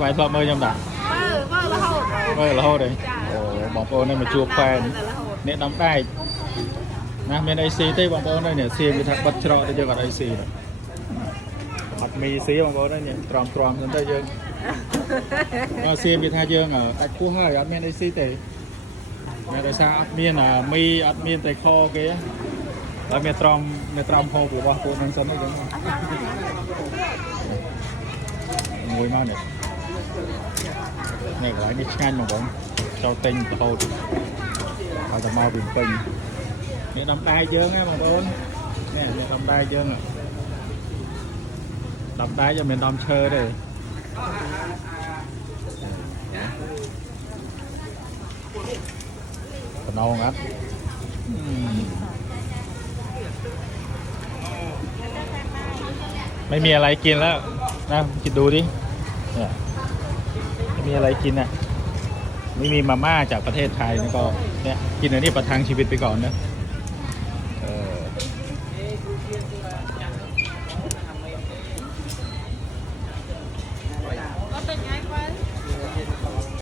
ไปสอบมือยำดักเมื่อละโหดเลยโอ้บอกโอ้นี่มาจูบแฟนเนี่ยน้ำได้นะเป็นไอซีที่บอกโอ้เนี่ยซีมีทักบัตรเราได้เจอกับไอซีบัตรมีซีบอกโอ้เนี่ยตรอมจนได้เยอะก็ซีมีท่าเยอะแต่คู่ห้าอัดเมียนไอซีแต่เมียนไอซ่าอัดเมียนมีอัดเมียนแต่คอเกี้ยแล้วเมียตรอมพอหรือว่าตัวนั้นซ้ำได้ยังงวยมากเนี่ยเนี่ยหลายดิฉันบอกผมเจ้าเต็งโตเขาจะมาบิ่งปิงนี่ทำได้เยอะไงบอกผมเนี่ยทำได้เยอะทำได้จะเป็นทำเชอเลยขนมครับไม่มีอะไรกินแล้วนะคิดดูดิเนี่ยไม่มีอะไรกินอ่ะไม่มีมาม่าจากประเทศไทยนี่ก็เนี่ยกินอันนี้ประทังชีวิตไปก่อนนะ